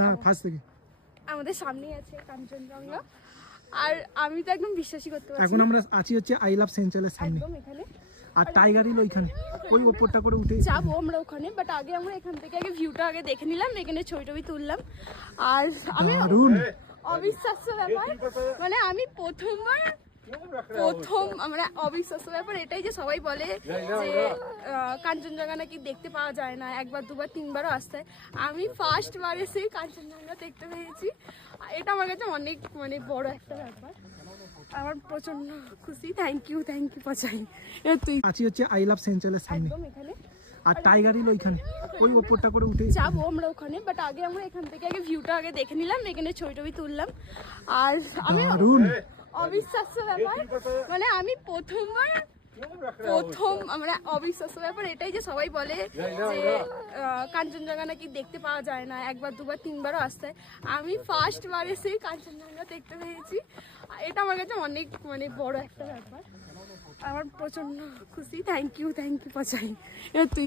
না ফার্স্ট থেকে আমাদের সামনেই আছে কাঞ্চনজঙ্ঘা, আর আমি তো একদম বিশ্বাসই করতে পারছি এখন আমরা আছি হচ্ছে আই লাভ সেঞ্চুরির সামনে, একদম এখানে। আর টাইগার হিল ওইখানে ওই ওপরটা করে উঠে যাবো আমরা ওখানে, বাট আগে আমরা এখান থেকে আগে ভিউটা আগে দেখে নিলাম, এখানে ছবি টবি তুললাম। আর আমি দারুণ অবিশ্বাস্য ব্যাপার, মানে আমি প্রথম মানে অবিশ্বাস্য ব্যাপার এটাই যে সবাই বলে যে কাঞ্চনজঙ্ঘা নাকি দেখতে পাওয়া যায় না, একবার দুবার তিনবারও আসতে হয়। আমি ফার্স্ট বার এসে কাঞ্চনজঙ্ঘা দেখতে পেয়েছি, এটা আমার কাছে অনেক মানে বড় একটা ব্যাপার। আমার প্রচন্ড খুশি। থ্যাংক ইউ পচাই। এবার তুই আছি হচ্ছে আই লাভ সেঞ্চুরির সামনে, একদম এখানে। আর টাইগার হিল ওইখানে ওই ওপরটা করে উঠে যাবো আমরা ওখানে, বাট আগে আমরা এখান থেকে আগে ভিউটা আগে দেখে নিলাম, এখানে ছবি টবি তুললাম। আর আমি দারুণ অবিশ্বাস্য ব্যাপার, মানে আমি প্রথম মানে অবিশ্বাস্য ব্যাপার এটাই যে সবাই বলে যে কাঞ্চনজঙ্ঘা নাকি দেখতে পাওয়া যায় না, একবার দুবার তিনবারও আসতে হয়। আমি ফার্স্ট বার এসে কাঞ্চনজঙ্ঘা দেখতে পেয়েছি, এটা আমার কাছে অনেক মানে বড় একটা ব্যাপার। আমার প্রচন্ড খুশি। থ্যাংক ইউ পচাই। এবার তুই